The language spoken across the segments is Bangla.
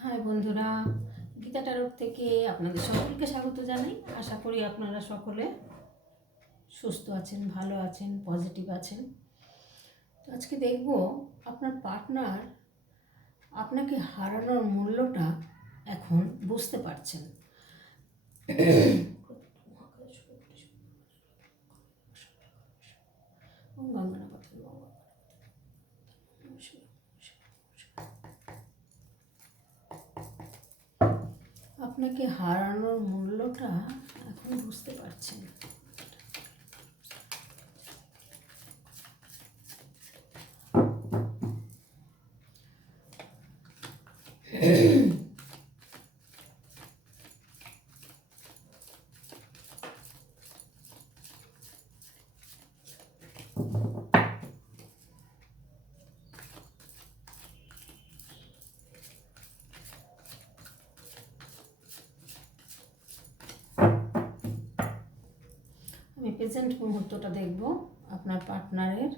হাই বন্ধুরা, গীতা টারোর থেকে আপনাদের সকলকে স্বাগত জানাই। আশা করি আপনারা সকলে সুস্থ আছেন, ভালো আছেন, পজিটিভ আছেন। তো আজকে দেখব আপনার পার্টনার আপনাকে হারানোর মূল্যটা এখন বুঝতে পারছেন। ওম আপনাকে হারানোর মূল্যটা এখন বুঝতে পারছেন আমি প্রেজেন্ট মুহূর্তটা দেখব আপনার পার্টনারের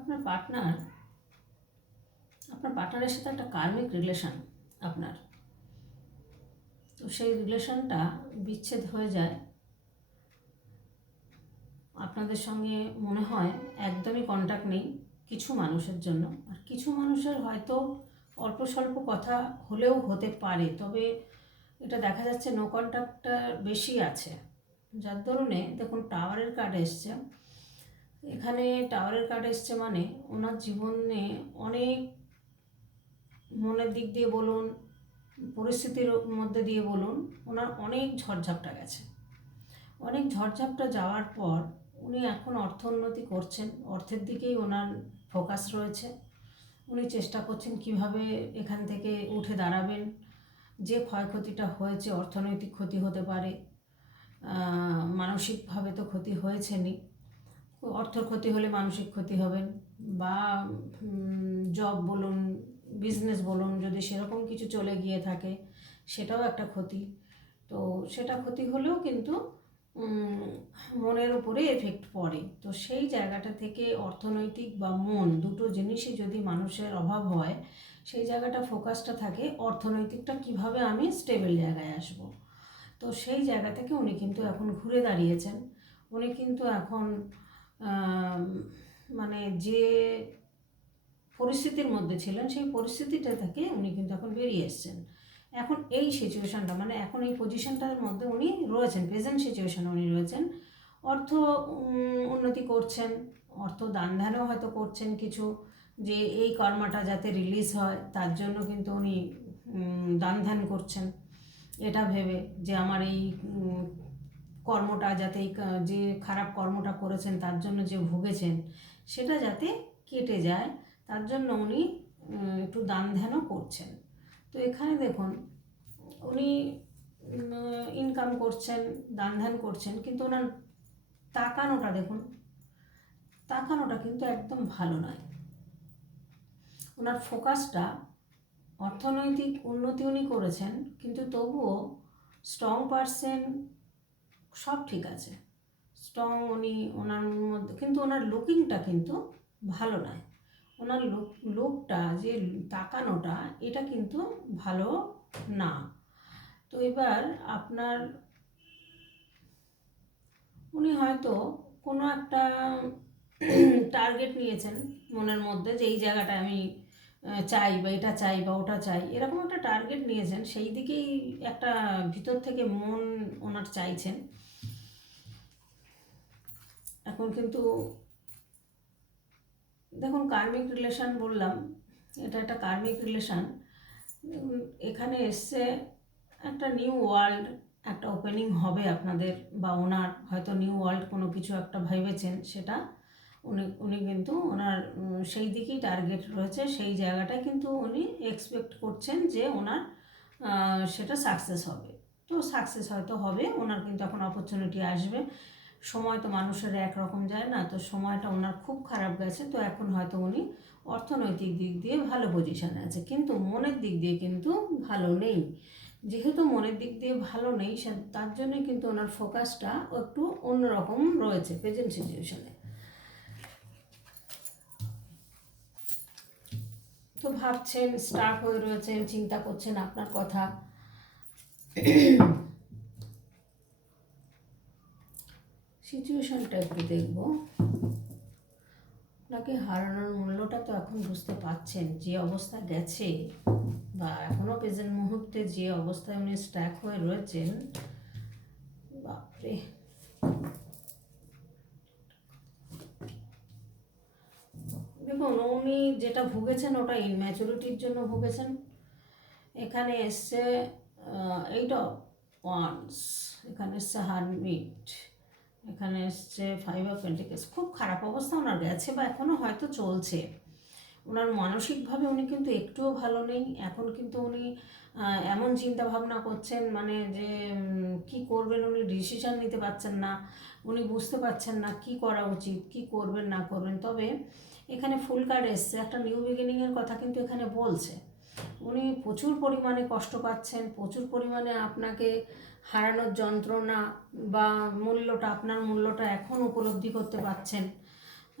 আপনার পার্টনার আপনার পার্টনারের সাথে একটা কার্মিক রিলেশন আপনার। তো সেই রিলেশনটা বিচ্ছেদ হয়ে যায়। আপনাদের সঙ্গে মনে হয় একদমই কন্ট্যাক্ট নেই কিছু মানুষের জন্য। আর কিছু মানুষের হয়তো অল্প স্বল্প কথা হলেও হতে পারে, তবে এটা দেখা যাচ্ছে নো কন্ট্যাক্টটা বেশি আছে। যার দরুনে দেখুন টাওয়ারের কার্ড এসছে। এখানে টাওয়ারের কার্ড এসছে মানে ওনার জীবনে অনেক মনের দিক দিয়ে বলুন, পরিস্থিতির মধ্যে দিয়ে বলুন, ওনার অনেক ঝড়ঝাপটা গেছে। অনেক ঝড়ঝাপটা যাওয়ার পর উনি এখন অর্থোন্নতি করছেন, অর্থের দিকেই ওনার ফোকাস রয়েছে। উনি চেষ্টা করছেন কীভাবে এখান থেকে উঠে দাঁড়াবেন, যে ক্ষয়ক্ষতিটা হয়েছে, অর্থনৈতিক ক্ষতি হতে পারে মানসিকভাবে তো ক্ষতি হয়েছেনই। অর্থর ক্ষতি হলে মানসিক ক্ষতি হবেন বা জব বলুন বিজনেস বলুন, যদি সেরকম কিছু চলে গিয়ে থাকে, সেটাও একটা ক্ষতি। তো সেটা ক্ষতি হলেও কিন্তু মনের উপরে এফেক্ট পড়ে। তো সেই জায়গাটা থেকে অর্থনৈতিক বা মন, দুটো জিনিসই যদি মানুষের অভাব হয়, সেই জায়গাটা ফোকাসটা থাকে অর্থনৈতিকটা কীভাবে আমি স্টেবল জায়গায় আসব। তো সেই জায়গা থেকে উনি কিন্তু এখন ঘুরে দাঁড়িয়েছেন। উনি কিন্তু এখন মানে যে পরিস্থিতির মধ্যে ছিলেন, সেই পরিস্থিতিটা থেকে উনি কিন্তু এখন বেরিয়ে এসছেন। এখন এই সিচুয়েশানটা মানে এখন এই পজিশনটার মধ্যে উনি রয়েছেন প্রেজেন্ট সিচুয়েশানে উনি রয়েছেন। অর্থ উন্নতি করছেন, অর্থ দান ধ্যানও হয়তো করছেন কিছু, যে এই কর্মাটা যাতে রিলিজ হয়, তার জন্য কিন্তু উনি দান ধ্যান করছেন। এটা ভেবে যে আমার এই কর্মটা যাতে যে খারাপ কর্মটা করেছেন, তার জন্য যে ভুগেছেন, সেটা যাতে কেটে যায়, তার জন্য উনি একটু দান ধ্যানও করছেন। তো এখানে দেখুন, উনি ইনকাম করছেন, দান ধ্যান করছেন, কিন্তু ওনার তাকানোটা দেখুন, তাকানোটা কিন্তু একদম ভালো নয়। ওনার ফোকাসটা অর্থনৈতিক উন্নতি উনি করেছেন, কিন্তু তবুও স্ট্রং পারসেন সব ঠিক আছে। স্ট্রং উনি, ওনার মধ্যে, কিন্তু ওনার লুকিংটা কিন্তু ভালো নয়। ওনার লুক লুকটা যে তাকানোটা, এটা কিন্তু ভালো না। তো এবার আপনার, উনি হয়তো কোনো একটা টার্গেট নিয়েছেন মনের মধ্যে, যে এই জায়গাটা আমি চাই বা এটা চাই বা ওটা চাই। এরকম একটা টার্গেট নিয়েছেন, সেই দিকেই একটা ভিতর থেকে মন ওনার চাইছেন। এখন কিন্তু দেখুন কার্মিক রিলেশন বললাম, এটা একটা কার্মিক রিলেশন এখানে এসছে একটা নিউ ওয়ার্ল্ড একটা ওপেনিং হবে আপনাদের বা ওনার, হয়তো নিউ ওয়ার্ল্ড কোনো কিছু একটা ভেবেছেন সেটা, উনি উনি কিন্তু ওনার সেই দিকেই টার্গেট রয়েছে, সেই জায়গাটায় কিন্তু উনি এক্সপেক্ট করছেন যে ওনার সেটা সাকসেস হবে। তো সাকসেস হয়তো হবে, ওনার কিন্তু এখন অপরচুনিটি আসবে। সময় তো মানুষের একরকম যায় না, তো সময়টা ওনার খুব খারাপ গেছে, তো এখন হয়তো উনি অর্থনৈতিক দিক দিয়ে ভালো পজিশানে আছে। কিন্তু মনের দিক দিয়ে কিন্তু ভালো নেই। যেহেতু মনের দিক দিয়ে ভালো নেই তার জন্য কিন্তু ওনার ফোকাসটা একটু অন্যরকম রয়েছে প্রেজেন্ট সিচুয়েশনে তো ভাবছেন স্টাক হয়ে রয়েছেন, চিন্তা করছেন আপনার কথা। সিচুয়েশনটা একটু দেখব। আপনাকে হারানোর মূল্যটা তো এখন বুঝতে পারছেন যে অবস্থা গেছে বা এখনও প্রেজেন্ট মুহূর্তে যে অবস্থায় উনি স্ট্যাক হয়ে রয়েছেন, বাপরে। দেখুন, উনি যেটা ভুগেছেন ওটা ইনম্যাচুরিটির জন্য ভুগেছেন। এখানে এসছে এইট অফ ওয়ান্স এখানে এসছে হারমিট এখানে এসছে ফাইভ অফ পেন্টিকেলস খুব খারাপ অবস্থা ওনার গেছে বা এখনও হয়তো চলছে। ওনার মানসিকভাবে উনি কিন্তু একটুও ভালো নেই। এখন কিন্তু উনি এমন চিন্তা ভাবনা করছেন মানে যে কি করবেন উনি? ডিসিশন নিতে পারছেন না। উনি বুঝতে পারছেন না কি করা উচিত, কি করবেন, না করবেন। তবে এখানে ফুল কার্ড এসছে। একটা নিউ বিগিনিংয়ের কথা কিন্তু এখানে বলছে। উনি প্রচুর পরিমাণে কষ্ট পাচ্ছেন। প্রচুর পরিমাণে আপনাকে হারানোর যন্ত্রণা বা মূল্যটা, আপনার মূল্যটা এখন উপলব্ধি করতে পারছেন।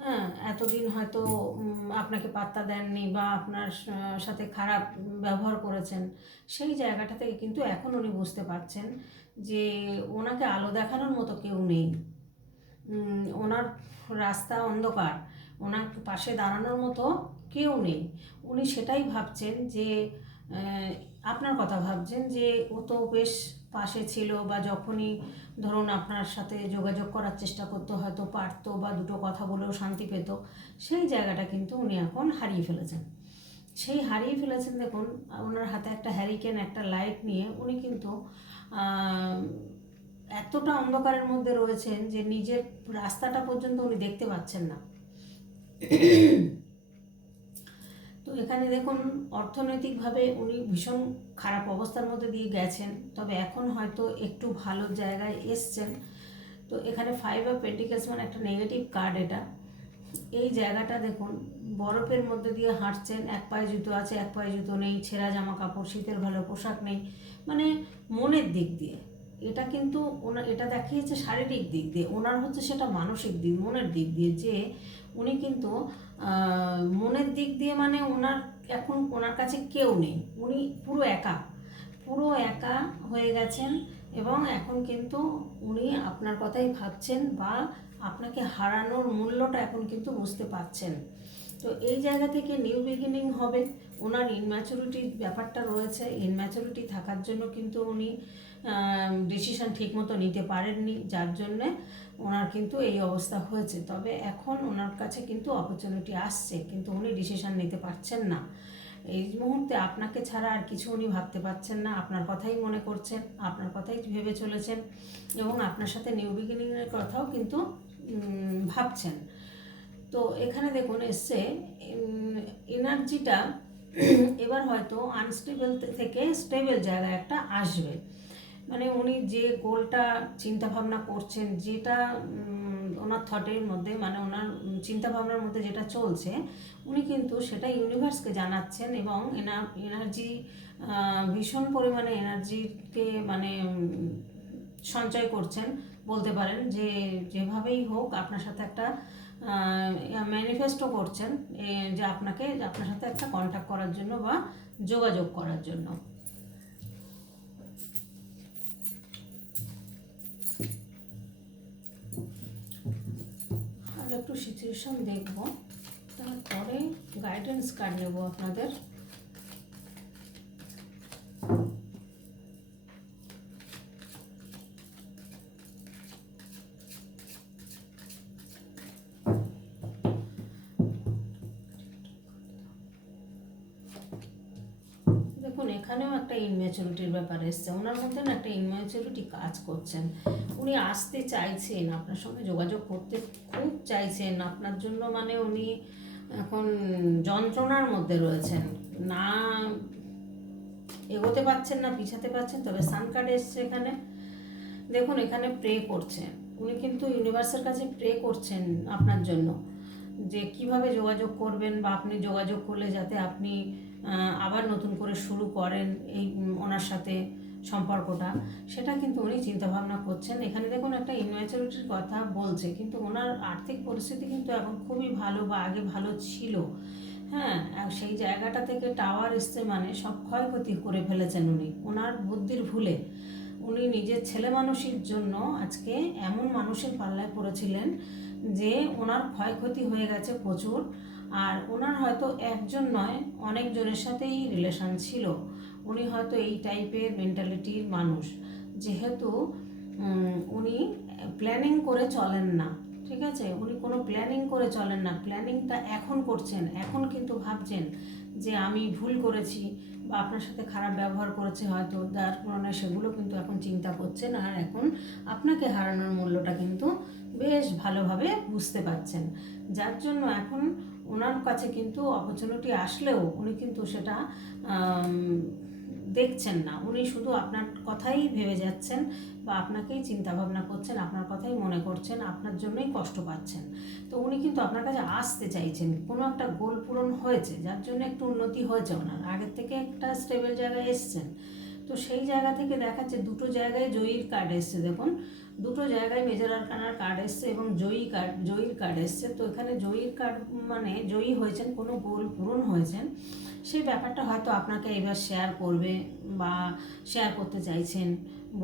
হ্যাঁ এতদিন হয়তো আপনাকে পাত্তা দেননি বা আপনার সাথে খারাপ ব্যবহার করেছেন। সেই জায়গাটা থেকে কিন্তু এখন উনি বুঝতে পারছেন যে ওনাকে আলো দেখানোর মতো কেউ নেই। ওনার রাস্তা অন্ধকার, ওনার পাশে দাঁড়ানোর মতো কেউ নেই। উনি সেটাই ভাবছেন যে আপনার কথা ভাবছেন যে ও তো বেশ পাশে ছিল বা যখনই ধরুন আপনার সাথে যোগাযোগ করার চেষ্টা করতো, হয়তো পারতো বা দুটো কথা বলেও শান্তি পেত, সেই জায়গাটা কিন্তু উনি এখন হারিয়ে ফেলেছেন। সেই হারিয়ে ফেলেছেন দেখুন, ওনার হাতে একটা হ্যারিকেন একটা লাইট নিয়ে উনি কিন্তু এতটা অন্ধকারের মধ্যে রয়েছেন যে নিজের রাস্তাটা পর্যন্ত উনি দেখতে পাচ্ছেন না। তো এখানে দেখুন, অর্থনৈতিকভাবে উনি ভীষণ খারাপ অবস্থার মধ্যে দিয়ে গেছেন। তবে এখন হয়তো একটু ভালো জায়গায় এসছেন। তো এখানে ফাইভ অফ পেন্টিকেলস মানে একটা নেগেটিভ কার্ড এটা। এই জায়গাটা দেখুন, বরফের মধ্যে দিয়ে হাঁটছেন, এক পায়ে জুতো আছে, এক পায়ে জুতো নেই, ছেঁড়া জামা কাপড়, শীতের ভালো পোশাক নেই। মানে মনের দিক দিয়ে। এটা কিন্তু ওনার, এটা দেখিয়েছে শারীরিক দিক দিয়ে, ওনার হচ্ছে সেটা মানসিক দিক, মনের দিক দিয়ে যে উনি কিন্তু মনের দিক দিয়ে মানে ওনার এখন ওনার কাছে কেউ নেই, উনি পুরো একা পুরো একা হয়ে গেছেন এবং এখন কিন্তু উনি আপনার কথাই ভাবছেন বা আপনাকে হারানোর মূল্যটা এখন কিন্তু বুঝতে পারছেন। তো এই জায়গা থেকে নিউ বিগিনিং হবে, ওনার ইনম্যাচুরিটির ব্যাপারটা রয়েছে, ইনম্যাচুরিটি থাকার জন্য কিন্তু উনি ডিসিশন ঠিকমতো নিতে পারেননি, যার জন্যে ওনার কিন্তু এই অবস্থা হয়েছে। তবে এখন ওনার কাছে কিন্তু অপরচুনিটি আসছে, কিন্তু উনি ডিসিশন নিতে পারছেন না। এই মুহূর্তে আপনাকে ছাড়া আর কিছু উনি ভাবতে পারছেন না। আপনার কথাই মনে করছেন, আপনার কথাই ভেবে চলেছেন এবং আপনার সাথে নিউ বিগিনিংয়ের কথাও কিন্তু ভাবছেন। তো এখানে দেখুন, এসছে এনার্জিটা এবার হয়তো আনস্টেবল থেকে স্টেবল জায়গায় একটা আসবে। মানে উনি যে গোলটা চিন্তা ভাবনা করছেন, যেটা ওনার থটের মধ্যে মানে ওনার চিন্তা ভাবনার মধ্যে যেটা চলছে, উনি কিন্তু সেটা ইউনিভার্সকে জানাচ্ছেন এবং এনার এনার্জি ভীষণ পরিমাণে এনার্জিকে মানে সঞ্চয় করছেন। বলতে পারেন যে, যেভাবেই হোক আপনার সাথে একটা ম্যানিফেস্টো করছেন যে আপনাকে, আপনার সাথে একটা কন্ট্যাক্ট করার জন্য বা যোগাযোগ করার জন্য। একটু সিচুয়েশন দেখব। তারপরে গাইডেন্স কার্ড নেব আপনাদের। এখানেও একটা ইনম্যাচুরিটির ব্যাপার এসছে। ওনার মধ্যে না একটা ইনম্যাচুরিটি কাজ করছেন। উনি আসতে চাইছেন, আপনার সঙ্গে যোগাযোগ করতে খুব চাইছেন। আপনার জন্য মানে উনি এখন যন্ত্রণার মধ্যে রয়েছেন। না এগোতে পারছেন না, পিছাতে পারছেন, তবে সান কার্ড এসছে এখানে। দেখুন, এখানে প্রে করছেন উনি কিন্তু ইউনিভার্সের কাছে প্রে করছেন আপনার জন্য। যে কীভাবে যোগাযোগ করবেন বা আপনি যোগাযোগ করলে যাতে আপনি আবার নতুন করে শুরু করেন এই ওনার সাথে সম্পর্কটা। সেটা কিন্তু উনি চিন্তাভাবনা করছেন। এখানে দেখুন, একটা ইনম্যাচুরিটির কথা বলছে, কিন্তু ওনার আর্থিক পরিস্থিতি কিন্তু এখন খুবই ভালো বা আগে ভালো ছিল। হ্যাঁ সেই জায়গাটা থেকে টাওয়ার এসছে মানে সব ক্ষয়ক্ষতি করে ফেলেছেন উনি। ওনার বুদ্ধির ভুলে উনি নিজের ছেলে মানুষের জন্য আজকে এমন মানুষের পাল্লায় পড়েছিলেন যে ওনার ক্ষয়ক্ষতি হয়ে গেছে প্রচুর। আর ওনার হয়তো একজন নয়, অনেকজনের সাথেই রিলেশন ছিল। উনি হয়তো এই টাইপের মেন্টালিটির মানুষ। যেহেতু উনি প্ল্যানিং করে চলেন না, ঠিক আছে? উনি কোনো প্ল্যানিং করে চলেন না। প্ল্যানিংটা এখন করছেন। এখন কিন্তু ভাবছেন যে আমি ভুল করেছি বা আপনার সাথে খারাপ ব্যবহার করেছে হয়তো। যার কারণে সেগুলো কিন্তু এখন চিন্তা করছেন আর এখন আপনাকে হারানোর মূল্যটা কিন্তু বেশ ভালোভাবে বুঝতে পারছেন। যার জন্য এখন ওনার কাছে কিন্তু অপরচুনিটি আসলেও উনি কিন্তু সেটা দেখছেন না। উনি শুধু আপনার কথাই ভেবে যাচ্ছেন বা আপনাকেই চিন্তা ভাবনা করছেন, আপনার কথাই মনে করছেন, আপনার জন্যই কষ্ট পাচ্ছেন। তো উনি কিন্তু আপনার কাছে আসতে চাইছেন, কোনো একটা গোল পূরণ হয়েছে, যার জন্য একটু উন্নতি হয়েছে ওনার। আগের থেকে একটা স্টেবল জায়গায় এসছেন। তো সেই জায়গা থেকে দেখাচ্ছে, দুটো জায়গায় জয়ীর কার্ড এসছে। দেখুন দুটো জায়গায় মেজর আরকানার কার্ড এসছে এবং জয়ী কার্ড জয়ীর কার্ড এসছে। তো এখানে জয়ীর কার্ড মানে জয়ী হয়েছেন, কোনো গোল পূরণ হয়েছেন সেই ব্যাপারটা হয়তো আপনাকে এবার শেয়ার করবে বা শেয়ার করতে চাইছেন,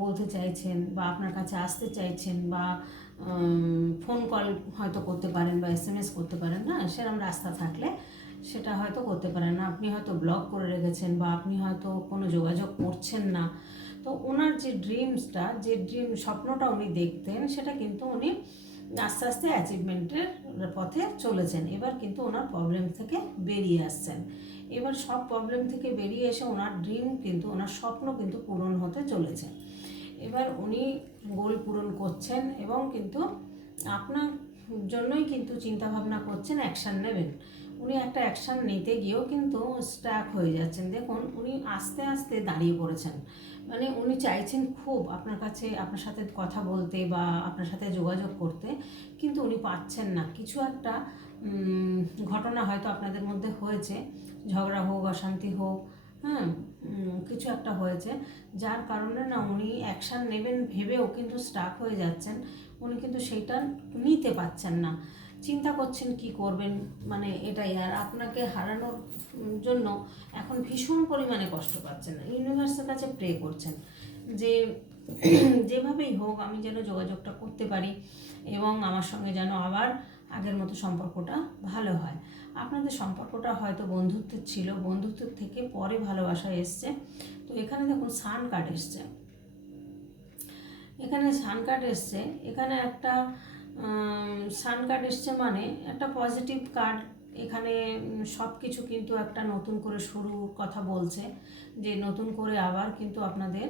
বলতে চাইছেন বা আপনার কাছে আসতে চাইছেন বা ফোন কল হয়তো করতে পারেন বা এস এম এস করতে পারেন, না? সেরকম রাস্তা থাকলে সেটা হয়তো করতে পারেন না। আপনি হয়তো ব্লক করে রেখেছেন বা আপনি হয়তো কোনো যোগাযোগ করছেন না। তো ওনার যে ড্রিমসটা যে ড্রিম স্বপ্নটা উনি দেখতেন, সেটা কিন্তু উনি আস্তে আস্তে অ্যাচিভমেন্টের পথে চলেছেন। এবার কিন্তু ওনার প্রবলেম থেকে বেরিয়ে আসছেন। এবার সব প্রবলেম থেকে বেরিয়ে এসে ওনার ড্রিম কিন্তু, ওনার স্বপ্ন কিন্তু পূরণ হতে চলেছে। এবার উনি গোল পূরণ করছেন এবং কিন্তু আপনার জন্যই কিন্তু চিন্তা ভাবনা করছেন অ্যাকশান নেবেন। উনি একটা অ্যাকশান নিতে গিয়েও কিন্তু স্ট্যাক হয়ে যাচ্ছেন। দেখুন, উনি আস্তে আস্তে দাঁড়িয়ে পড়েছেন। মানে উনি চাইছেন খুব আপনার কাছে, আপনার সাথে কথা বলতে বা আপনার সাথে যোগাযোগ করতে, কিন্তু উনি পাচ্ছেন না। কিছু একটা ঘটনা হয়তো আপনাদের মধ্যে হয়েছে, ঝগড়া হোক, অশান্তি হোক হ্যাঁ কিছু একটা হয়েছে, যার কারণে না উনি অ্যাকশান নেবেন ভেবেও কিন্তু স্টাক হয়ে যাচ্ছেন। উনি কিন্তু সেইটা নিতে পারছেন না। চিন্তা করছেন কি করবেন? মানে এটাই। আর আপনাকে হারানোর জন্য এখন ভীষণ পরিমাণে কষ্ট পাচ্ছেন। ইউনিভার্সের কাছে প্রে করছেন যে যেভাবেই হোক আমি যেন যোগাযোগটা করতে পারি এবং আমার সঙ্গে যেন আবার আগের মতো সম্পর্কটা ভালো হয়। আপনাদের সম্পর্কটা হয়তো বন্ধুত্বের ছিল, বন্ধুত্বের থেকে পরে ভালোবাসা এসছে। তো এখানে দেখুন সান কার্ড এসছে। এখানে সান কার্ড এসছে। এখানে একটা সান কার্ড এসছে মানে একটা পজিটিভ কার্ড এখানে সব কিছু কিন্তু একটা নতুন করে শুরুর কথা বলছে, যে নতুন করে আবার কিন্তু আপনাদের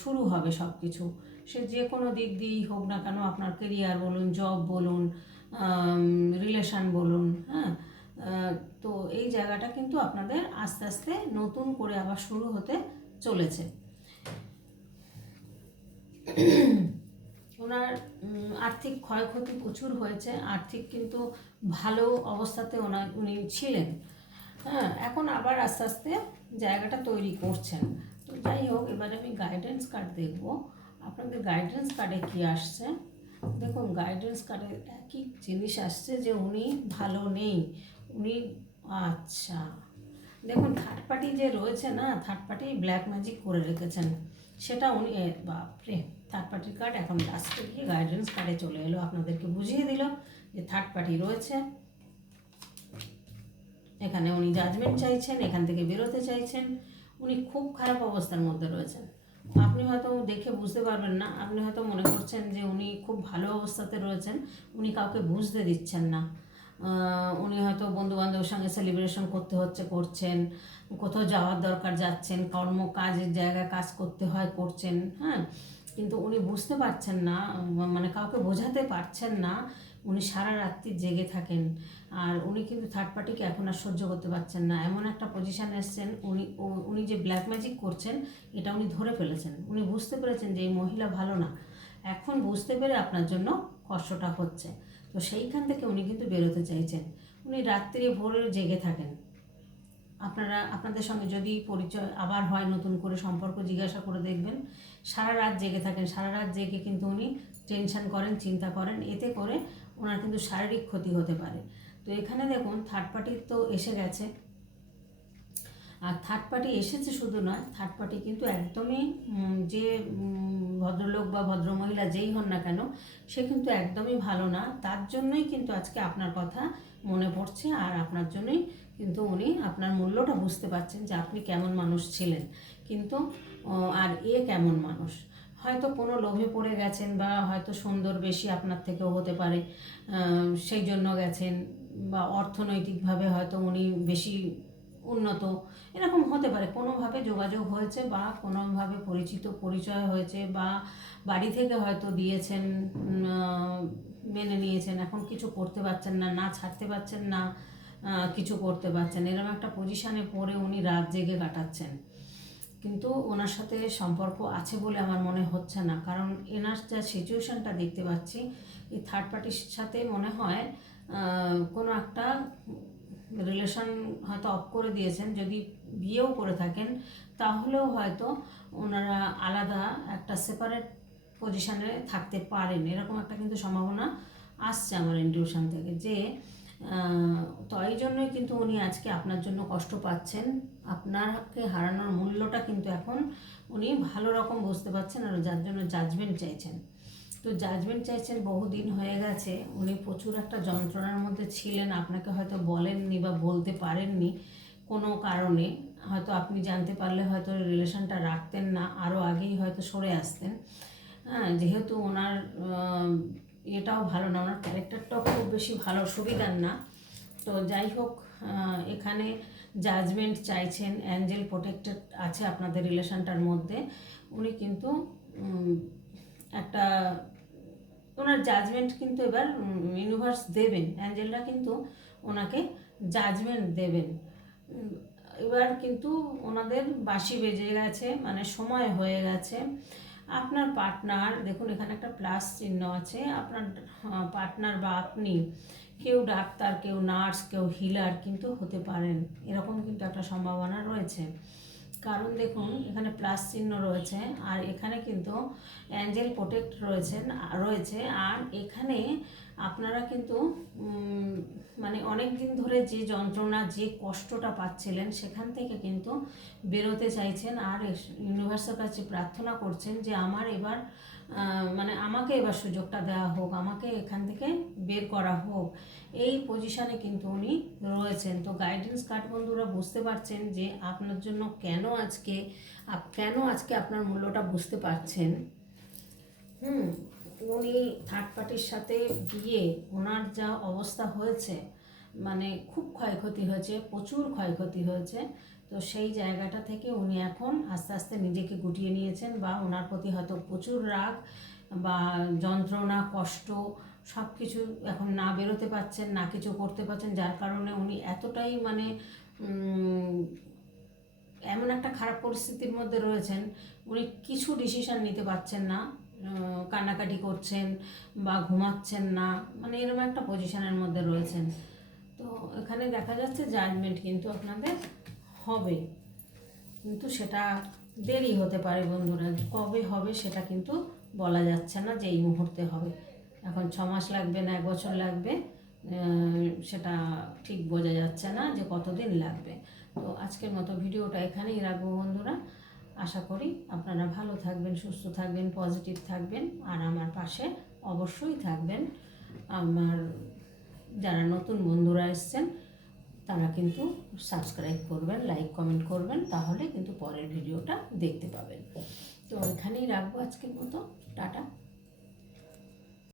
শুরু হবে সব কিছু সে যে কোনো দিক দিয়েই হোক না কেন, আপনার কেরিয়ার বলুন জব বলুন রিলেশন বলুন হ্যাঁ? তো এই জায়গাটা কিন্তু আপনাদের আস্তে আস্তে নতুন করে আবার শুরু হতে চলেছে। ওনার আর্থিক ক্ষয়ক্ষতি প্রচুর হয়েছে, আর্থিক কিন্তু ভালো অবস্থাতে ওনার উনি ছিলেন। হ্যাঁ এখন আবার আস্তে আস্তে জায়গাটা তৈরি করছেন। তো যাই হোক, এবারে আমি গাইডেন্স কার্ড দেখব। আপনাদের গাইডেন্স কার্ডে কি আসছে? দেখুন গাইডেন্স কার্ডে একই জিনিস আসছে যে উনি ভালো নেই। উনি আচ্ছা। দেখুন থার্ড পার্টি যে রয়েছে না থার্ড পার্টি ব্ল্যাক ম্যাজিক করে রেখেছেন। সেটা উনি বাপরে। থার্ড পার্টির কার্ড এখন লাস্টে গিয়ে গাইডেন্স কার্ডে চলে এলো, আপনাদেরকে বুঝিয়ে দিল যে থার্ড পার্টি রয়েছে। এখানে উনি জাজমেন্ট চাইছেন, এখান থেকে বেরোতে চাইছেন, উনি খুব খারাপ অবস্থার মধ্যে রয়েছেন। আপনি হয়তো দেখে বুঝতে পারবেন না, আপনি হয়তো মনে করছেন যে উনি খুব ভালো অবস্থাতে রয়েছেন, উনি কাউকে বুঝতে দিচ্ছেন না। উনি হয়তো বন্ধু বান্ধবের সঙ্গে সেলিব্রেশন করতে হচ্ছে, করছেন, কোথাও যাওয়ার দরকার যাচ্ছেন কর্ম কাজের জায়গায় কাজ করতে হয়, করছেন হ্যাঁ? কিন্তু উনি বুঝতে পারছেন না মানে কাউকে বোঝাতে পারছেন না, উনি সারা রাত্রি জেগে থাকেন। আর উনি কিন্তু থার্ড পার্টিকে এখন আর সহ্য করতে পারছেন না। এমন একটা পজিশানে এসছেন, উনি উনি যে ব্ল্যাক ম্যাজিক করছেন, এটা উনি ধরে ফেলেছেন। উনি বুঝতে পেরেছেন যে এই মহিলা ভালো না। এখন বুঝতে পেরে আপনার জন্য কষ্টটা হচ্ছে। তো সেইখান থেকে উনি কিন্তু বেরোতে চাইছেন। উনি রাত্রি ভোরে জেগে থাকেন। আপনারা, আপনাদের সঙ্গে যদি পরিচয় আবার হয়, নতুন করে সম্পর্ক জিজ্ঞাসা করে দেখবেন। সারা রাত জেগে থাকেন, সারা রাত জেগে কিন্তু উনি টেনশন করেন, চিন্তা করেন, এতে করে ওনার কিন্তু শারীরিক ক্ষতি হতে পারে। তো এখানে দেখুন থার্ড পার্টি তো এসে গেছে। আর থার্ড পার্টি এসেছে শুধু নয় থার্ড পার্টি কিন্তু একদমই যে ভদ্রলোক বা ভদ্রমহিলা যেই হন না কেন, সে কিন্তু একদমই ভালো না। তার জন্যই কিন্তু আজকে আপনার কথা মনে পড়ছে, আর আপনার জন্যই কিন্তু উনি আপনার মূল্যটা বুঝতে পারছেন যে আপনি কেমন মানুষ ছিলেন। কিন্তু আর এ কেমন মানুষ? হয়তো কোনো লোভে পড়ে গেছেন বা হয়তো সুন্দর বেশি আপনার থেকেও হতে পারে সেই জন্য গেছেন বা অর্থনৈতিকভাবে হয়তো উনি বেশি উন্নত। এরকম হতে পারে, কোনোভাবে যোগাযোগ হয়েছে বা কোনোভাবে পরিচিত পরিচয় হয়েছে বা বাড়ি থেকে হয়তো দিয়েছেন মেনে নিয়েছেন, এখন কিছু করতে পারছেন না না ছাড়তে পারছেন না। কিছু করতে পারছেন। এরকম একটা পজিশানে পড়ে উনি রাত জেগে কাটাচ্ছেন। কিন্তু ওনার সাথে সম্পর্ক আছে বলে আমার মনে হচ্ছে না। কারণ এনার যা সিচুয়েশনটা দেখতে পাচ্ছি, এই থার্ড পার্টির সাথে মনে হয় কোনো একটা রিলেশন হয়তো অফ করে দিয়েছেন। যদি বিয়েও করে থাকেন, তাহলেও হয়তো ওনারা আলাদা একটা সেপারেট পজিশানে থাকতে পারেন। এরকম একটা কিন্তু সম্ভাবনা আসছে আমার ইনটিউশন থেকে যে তো এই জন্যই কিন্তু উনি আজকে আপনার জন্য কষ্ট পাচ্ছেন। আপনাকে হারানোর মূল্যটা কিন্তু এখন উনি ভালো রকম বুঝতে পারছেন আর যার জন্য জাজমেন্ট চাইছেন। তো জাজমেন্ট চাইছেন বহুদিন হয়ে গেছে, উনি প্রচুর একটা যন্ত্রণার মধ্যে ছিলেন, আপনাকে হয়তো বলেননি বা বলতে পারেননি কোনো কারণে। হয়তো আপনি জানতে পারলে হয়তো রিলেশনটা রাখতেন না আরও আগেই হয়তো সরে আসতেন। হ্যাঁ যেহেতু ওনার এটাও ভালো না, ওনার ক্যারেক্টারটাও খুব বেশি ভালো, সুবিধার না। তো যাই হোক এখানে জাজমেন্ট চাইছেন অ্যাঞ্জেল প্রোটেক্টেড আছে আপনাদের রিলেশনটার মধ্যে। উনি কিন্তু একটা, ওনার জাজমেন্ট কিন্তু এবার ইউনিভার্স দেবেন। অ্যাঞ্জেলরা কিন্তু ওনাকে জাজমেন্ট দেবেন। এবার কিন্তু ওনাদের বাসি বেজে গেছে মানে সময় হয়ে গেছে। আপনার পার্টনার দেখুন এখানে একটা প্লাস চিহ্ন আছে, আপনার পার্টনার বা আপনি কেউ ডাক্তার, কেউ নার্স কেউ হিলার কিন্তু হতে পারেন। এরকম কিন্তু একটা সম্ভাবনা রয়েছে। কারণ দেখুন, এখানে প্লাস চিহ্ন রয়েছে আর এখানে কিন্তু অ্যাঞ্জেল প্রোটেক্ট রয়েছেন রয়েছে। আর এখানে আপনারা কিন্তু মানে অনেক দিন ধরে যে যন্ত্রণা, যে কষ্টটা পাচ্ছিলেন, সেখান থেকে কিন্তু বেরোতে চাইছেন। আর ইউনিভার্সের কাছে প্রার্থনা করছেন যে, আমার এবার মানে আমাকে এবার সুযোগটা দেওয়া হোক, আমাকে এখান থেকে বের করা হোক, এই পজিশানে কিন্তু উনি রয়েছেন। তো গাইডেন্স কার্ড বন্ধুরা বুঝতে পারছেন যে আপনার জন্য কেন আজকে কেন আজকে আপনার মূল্যটা বুঝতে পারছেন? হুম, উনি থার্ড পার্টির সাথে গিয়ে ওনার যা অবস্থা হয়েছে মানে খুব ক্ষয়ক্ষতি হয়েছে, প্রচুর ক্ষয়ক্ষতি হয়েছে। তো সেই জায়গাটা থেকে উনি এখন আস্তে আস্তে নিজেকে গুটিয়ে নিয়েছেন বা ওনার প্রতি হয়তো প্রচুর রাগ বা যন্ত্রণা, কষ্ট সব কিছু এখন না বেরোতে পারছেন, না কিছু করতে পারছেন, যার কারণে উনি এতটাই মানে এমন একটা খারাপ পরিস্থিতির মধ্যে রয়েছেন, উনি কিছু ডিসিশন নিতে পারছেন না কান্নাকাটি করছেন বা ঘুমাচ্ছেন না মানে এরকম একটা পজিশনের মধ্যে রয়েছেন। তো এখানে দেখা যাচ্ছে জাজমেন্ট কিন্তু আপনাদের হবে। কিন্তু সেটা দেরি হতে পারে বন্ধুরা। কবে হবে সেটা কিন্তু বলা যাচ্ছে না যে এই মুহূর্তে হবে। এখন ছ মাস লাগবে না, এক বছর লাগবে। সেটা ঠিক বোঝা যাচ্ছে না যে কতদিন লাগবে। তো আজকের মতো ভিডিওটা এখানেই রাখব বন্ধুরা। আশা করি আপনারা ভালো থাকবেন, সুস্থ থাকবেন, পজিটিভ থাকবেন, আর আমার পাশে অবশ্যই থাকবেন। আমার যারা নতুন বন্ধুরা এসছেন তারা কিন্তু সাবস্ক্রাইব করবেন লাইক কমেন্ট করবেন, তাহলে কিন্তু পরের ভিডিওটা দেখতে পাবেন। তো এখানেই রাখব আজকের মতো। টাটা।